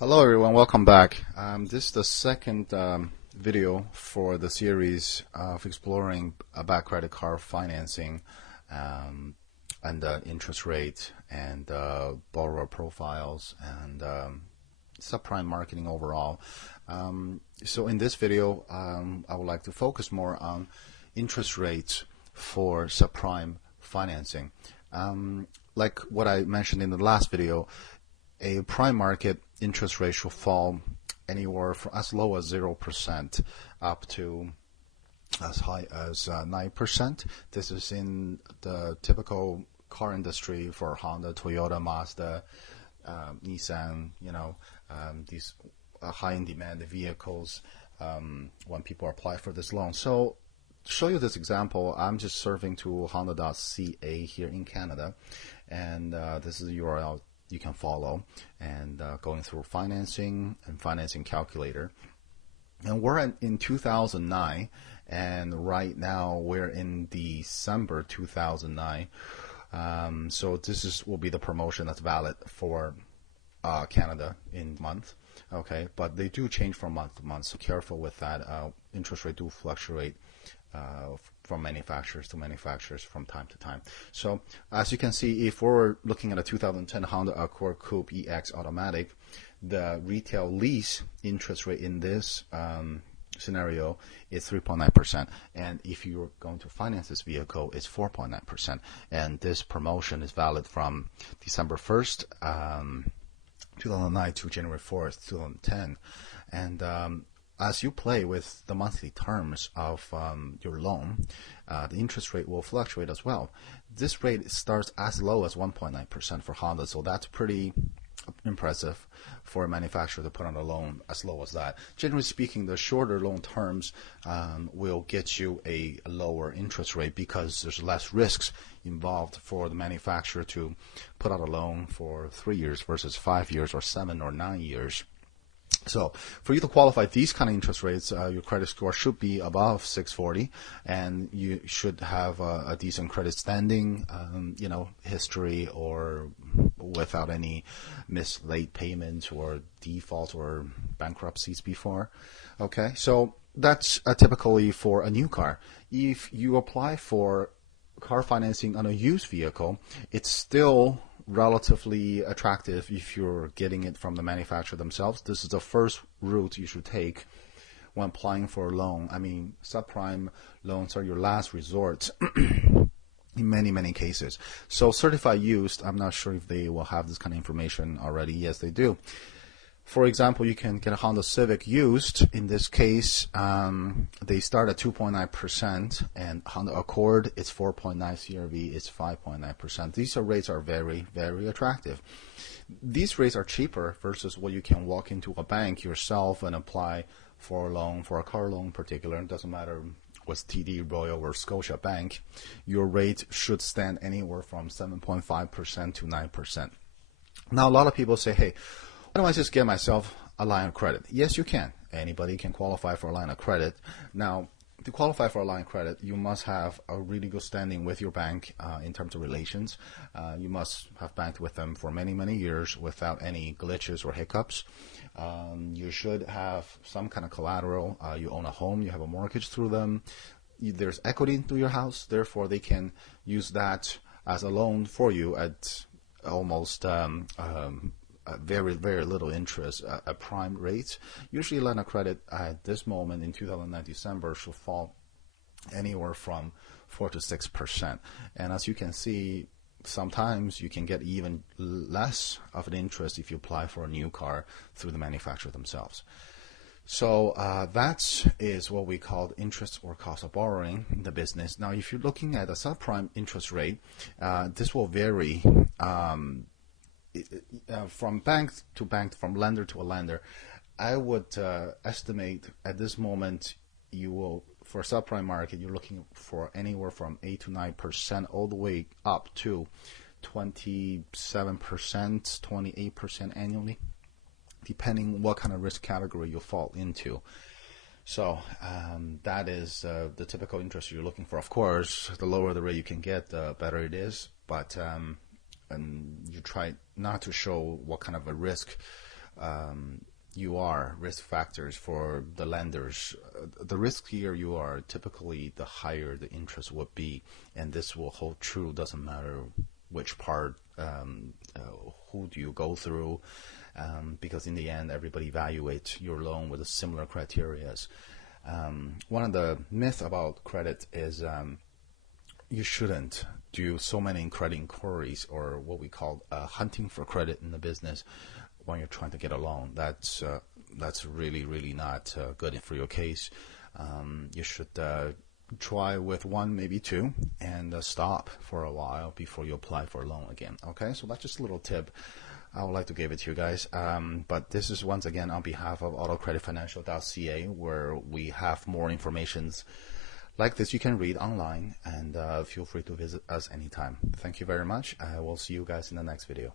Hello everyone, welcome back. This is the second video for the series of exploring about credit card financing and interest rate and borrower profiles and subprime marketing overall. So in this video, I would like to focus more on interest rates for subprime financing. Like what I mentioned in the last video, a prime market interest rate should fall anywhere from as low as 0% up to as high as 9%. This is in the typical car industry for Honda, Toyota, Mazda, Nissan, these high in demand vehicles when people apply for this loan. So to show you this example, I'm just surfing to honda.ca here in Canada, and this is the URL you can follow, and going through financing and financing calculator. And we're in 2009, and right now we're in December 2009. So will be the promotion that's valid for Canada in month. Okay, but they do change from month to month, so careful with that. Interest rate do fluctuate from manufacturers to manufacturers from time to time. So as you can see, if we're looking at a 2010 Honda Accord Coupe EX Automatic, the retail lease interest rate in this scenario is 3.9%, and if you're going to finance this vehicle, it's 4.9%. And this promotion is valid from December 1st, 2009 to January 4th, 2010. And as you play with the monthly terms of your loan, the interest rate will fluctuate as well. This rate starts as low as 1.9% for Honda, so that's pretty impressive for a manufacturer to put on a loan as low as that. Generally speaking, the shorter loan terms will get you a lower interest rate because there's less risks involved for the manufacturer to put out a loan for 3 years versus 5 years or 7 or 9 years. So for you to qualify these kind of interest rates, your credit score should be above 640, and you should have a decent credit standing, history, or without any missed late payments or defaults or bankruptcies before. Okay, so that's typically for a new car. If you apply for car financing on a used vehicle, it's still relatively attractive if you're getting it from the manufacturer themselves. This is the first route you should take when applying for a loan. I mean, subprime loans are your last resort in many cases. So certified used, I'm not sure if they will have this kind of information already. Yes, they do. For example, you can get a Honda Civic used. In this case, they start at 2.9%, and Honda Accord is 4.9, CRV is 5.9%. These rates are very, very attractive. These rates are cheaper versus what you can walk into a bank yourself and apply for a loan, for a car loan in particular. It doesn't matter what's TD, Royal, or Scotia Bank. Your rate should stand anywhere from 7.5% to 9%. Now, a lot of people say, hey, why don't I just get myself a line of credit? Yes, you can. Anybody can qualify for a line of credit. Now, to qualify for a line of credit, you must have a really good standing with your bank in terms of relations. You must have banked with them for many years without any glitches or hiccups. You should have some kind of collateral. You own a home. You have a mortgage through them. There's equity into your house. Therefore, they can use that as a loan for you at almost very little interest, a prime rate. Usually line of credit at this moment in 2009 December should fall anywhere from 4 to 6%. And as you can see, sometimes you can get even less of an interest if you apply for a new car through the manufacturer themselves. So that is what we call interest or cost of borrowing in the business. Now, if you're looking at a subprime interest rate, this will vary from bank to bank, from lender to a lender. I would estimate at this moment you will, for subprime market, you're looking for anywhere from 8 to 9%, all the way up to 27%, 28% annually, depending what kind of risk category you fall into. So that is the typical interest you're looking for. Of course, the lower the rate you can get, the better it is. But and you try not to show what kind of a risk you are, risk factors for the lenders. The riskier you are, typically the higher the interest would be, and this will hold true. Doesn't matter which part, who do you go through, because in the end, everybody evaluates your loan with a similar criteria. One of the myths about credit is you shouldn't do so many credit inquiries, or what we call hunting for credit in the business when you're trying to get a loan. That's really not good for your case. You should try with one, maybe two, and stop for a while before you apply for a loan again. Okay, so that's just a little tip I would like to give it to you guys. But this is once again on behalf of autocreditfinancial.ca, where we have more informations like this you can read online, and feel free to visit us anytime. Thank you very much. I will see you guys in the next video.